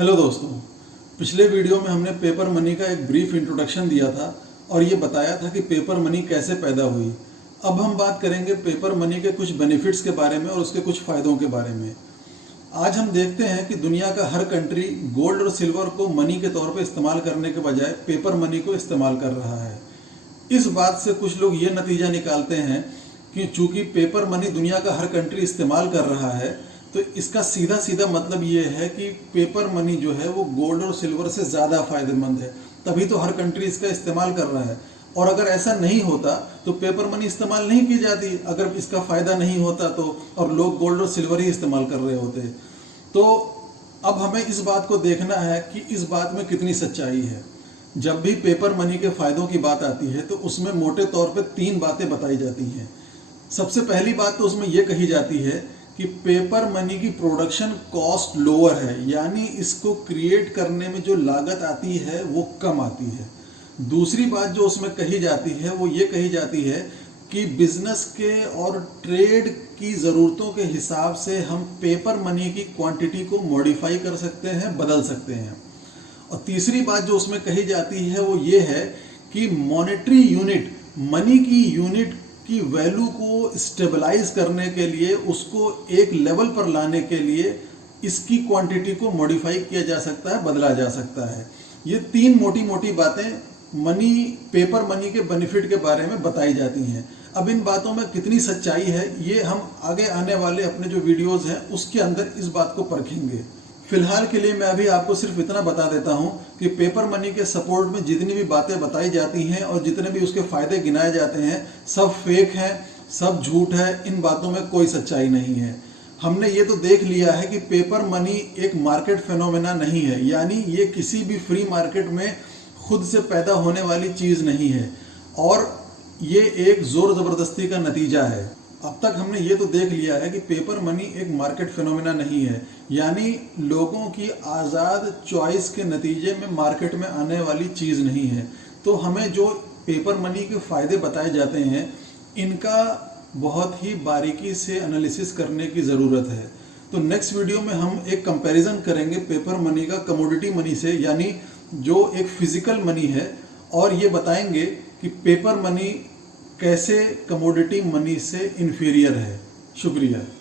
Hello दोस्तों, पिछले video में हमने पेपर मनी का एक ब्रीफ इंट्रोडक्शन दिया था और ये बताया था कि पेपर मनी कैसे पैदा हुई। अब हम बात करेंगे पेपर मनी के कुछ बेनिफिट्स के बारे में और उसके कुछ फ़ायदों के बारे में। आज हम देखते हैं कि दुनिया का हर कंट्री गोल्ड और सिल्वर को मनी के तौर पर इस्तेमाल करने के बजाय पेपर मनी को इस्तेमाल कर रहा है। इस बात से कुछ लोग ये नतीजा निकालते हैं कि चूंकि पेपर मनी दुनिया का हर कंट्री इस्तेमाल कर रहा है तो इसका सीधा सीधा मतलब ये है कि पेपर मनी जो है वो गोल्ड और सिल्वर से ज़्यादा फायदेमंद है, तभी तो हर कंट्री इसका इस्तेमाल कर रहा है। और अगर ऐसा नहीं होता तो पेपर मनी इस्तेमाल नहीं की जाती, अगर इसका फ़ायदा नहीं होता तो, और लोग गोल्ड और सिल्वर ही इस्तेमाल कर रहे होते। तो अब हमें इस बात को देखना है कि इस बात में कितनी सच्चाई है। जब भी पेपर मनी के फ़ायदों की बात आती है तो उसमें मोटे तौर पर 3 बातें बताई जाती हैं। सबसे पहली बात तो उसमें यह कही जाती है कि पेपर मनी की प्रोडक्शन कॉस्ट लोअर है, यानी इसको क्रिएट करने में जो लागत आती है वो कम आती है। दूसरी बात जो उसमें कही जाती है वो ये कही जाती है कि बिजनेस के और ट्रेड की ज़रूरतों के हिसाब से हम पेपर मनी की क्वांटिटी को मॉडिफाई कर सकते हैं, बदल सकते हैं। और तीसरी बात जो उसमें कही जाती है वो ये है कि मॉनेटरी यूनिट, मनी की यूनिट की वैल्यू को स्टेबलाइज करने के लिए, उसको एक लेवल पर लाने के लिए इसकी क्वांटिटी को मॉडिफाई किया जा सकता है, बदला जा सकता है। ये 3 मोटी मोटी बातें पेपर मनी के बेनिफिट के बारे में बताई जाती हैं। अब इन बातों में कितनी सच्चाई है ये हम आगे आने वाले अपने जो वीडियोस हैं उसके अंदर इस बात को परखेंगे। फिलहाल के लिए मैं अभी आपको सिर्फ इतना बता देता हूं कि पेपर मनी के सपोर्ट में जितनी भी बातें बताई जाती हैं और जितने भी उसके फायदे गिनाए जाते हैं सब फेक हैं, सब झूठ है, इन बातों में कोई सच्चाई नहीं है। हमने ये तो देख लिया है कि पेपर मनी एक मार्केट फेनोमेना नहीं है, यानी ये किसी भी फ्री मार्केट में खुद से पैदा होने वाली चीज़ नहीं है और ये एक जोर ज़बरदस्ती का नतीजा है। अब तक हमने ये तो देख लिया है कि पेपर मनी एक मार्केट फिनोमेना नहीं है, यानी लोगों की आज़ाद चॉइस के नतीजे में मार्केट में आने वाली चीज़ नहीं है। तो हमें जो पेपर मनी के फ़ायदे बताए जाते हैं इनका बहुत ही बारीकी से एनालिसिस करने की ज़रूरत है। तो नेक्स्ट वीडियो में हम एक कंपैरिजन करेंगे पेपर मनी का कमोडिटी मनी से, यानी जो एक फिजिकल मनी है, और ये बताएंगे कि पेपर मनी कैसे कमोडिटी मनी से इन्फीरियर है। शुक्रिया।